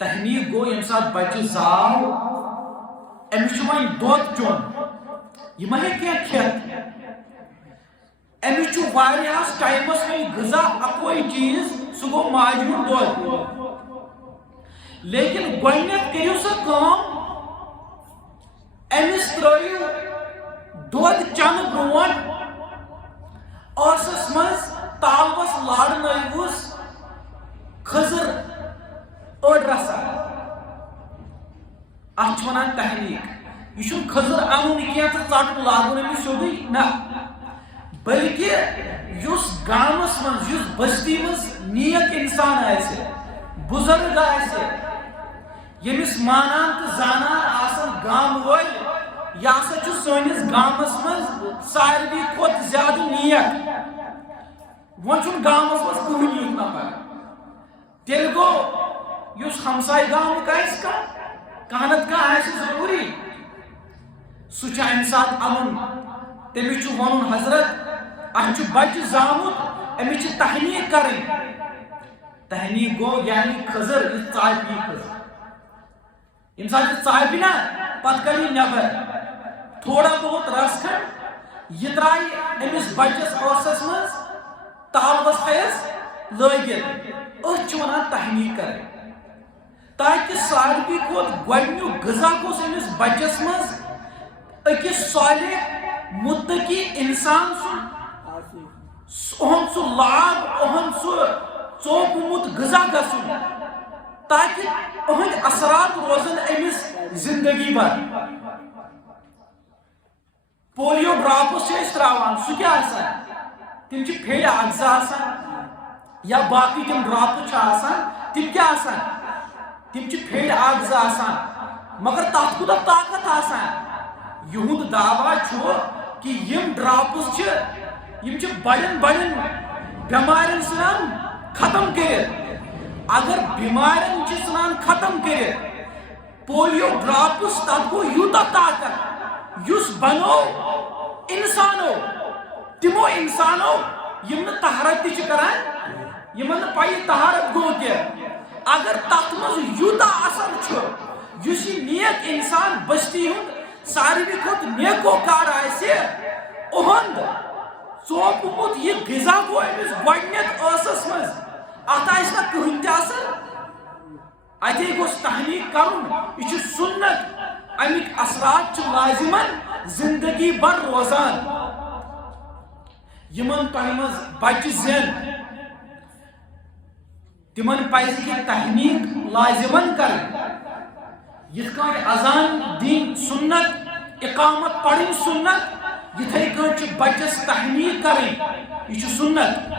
تحنیک گو M سات بچہ زاو امس ون دود چون یہ ما ہیکہ کھیت امس واریاہس ٹائمس میں غذا اکوئی چیز سہ گو ماجہ ہند دود لیکن گۄڈنیتھ کٔرِو سا کٲم امس ترٲیِو دود چنہٕ برونٛٹھ ٲسس منٛز تالوس لارنٲیوُس کھٔزٕر أڑ رسا اتھ چھِ ونان تحنیک یہ چھُنہٕ کھٔزٕر انُن کینٛہہ تہٕ ژٹُن لاگُن أمِس سیوٚدُے نہ بلکہ یُس گامس منٛز یُس بستی منٛز نیک انسان آسہِ بُزرگ آسہِ ییٚمِس مانان تہٕ زانان آسان گام وٲلۍ یہِ ہسا چھُ سٲنِس گامس منٛز ساروی کھۄتہٕ زیادٕ نیک وۄنۍ چھُنہٕ گامس منٛز کٕہٕنۍ یُتھ نفر تیٚلہِ گوٚو یُس ہمساے گامُک آسہِ کانٛہہ نتہٕ کانٛہہ آسہِ ضروٗری سُہ چھُ امہِ ساتہٕ انُن تٔمِس چھُ ونُن حضرت اتھ چھُ بچہِ زامُت أمِس چھِ تحنیٖک کرٕنۍ تحنیٖک گوٚو یعنی کھٔزٕر یہِ ژاپہِ یہِ کھٔزٕر ییٚمہِ ساتہٕ یہِ ژاپہِ نا پتہٕ کڑِ یہِ نٮ۪بر تھوڑا بہت رس کھنڈ یہِ ترٛایہِ أمِس بچس ٲسس منٛز تالوس تھایس لٲگِتھ أتھۍ چھِ ونان تحنیٖک کرٕنۍ تاکہ ساروی کھۄتہٕ گۄڈنیُک غذا گوٚژھ أمِس بچس منٛز أکِس صالح متقی انسان سُنٛد سُہ لاب اُہُنٛد سُہ ژوپمُت غذا گژھُن تاکہ اہٕنٛدۍ اثرات روزن أمِس زندگی بھر پولیو ڈراپس چھِ أسۍ تراوان سُہ کیٛاہ آسان تِم چھِ پھیٚرِ اکھ زٕ آسان یا باقٕے تِم ڈراپس چھِ آسان تِم کیٛاہ آسان تِم چھِ پھیٚرِ اکھ زٕ آسان مگر تتھ کوٗتاہ طاقت آسان یِہُنٛد دعوا چھُ کہ یِم ڈراپس چھِ یِم چھِ بڑٮ۪ن بڑٮ۪ن بٮ۪مارٮ۪ن ژھٕنان ختم کٔرِتھ اگر بٮ۪مارٮ۪ن چھِ ژھٕنان ختم کٔرِتھ پولیو ڈراپس تتھ گوٚو یوٗتاہ طاقت یُس بنوو انسانو تِمو انسانو یِم نہٕ طہارت تہِ چھِ کران یِمن نہٕ پَیی طہارت گوٚو کینٛہہ اگر تتھ منٛز یوٗتاہ اثر چھُ یُس یہِ نیک انسان بستی ہُنٛد ساروی کھۄتہٕ نیکوکار آسہِ اُہُنٛد ژوپمُت یہِ غذا گوٚو أمِس گۄڈنیتھ ٲسس منٛز اتھ آسہِ نہٕ کٕہٕنۍ تہِ اثر اتے گوٚژھ تحنیٖک کرُن یہِ چھُ سُنت امیِکۍ اثرات چھِ لازمن زندگی بھر روزان یِمن تۄہہِ منٛز بچہِ زٮ۪ن تِمن پزِ کہِ تحنیٖک لازمن کرٕنۍ یِتھ کٲٹھۍ اذان دِنۍ سُنت اقامت پرٕنۍ سُنت یِتھے کٲٹھۍ چھِ بچس تحنیٖک کرٕنۍ یہِ چھُ سُنت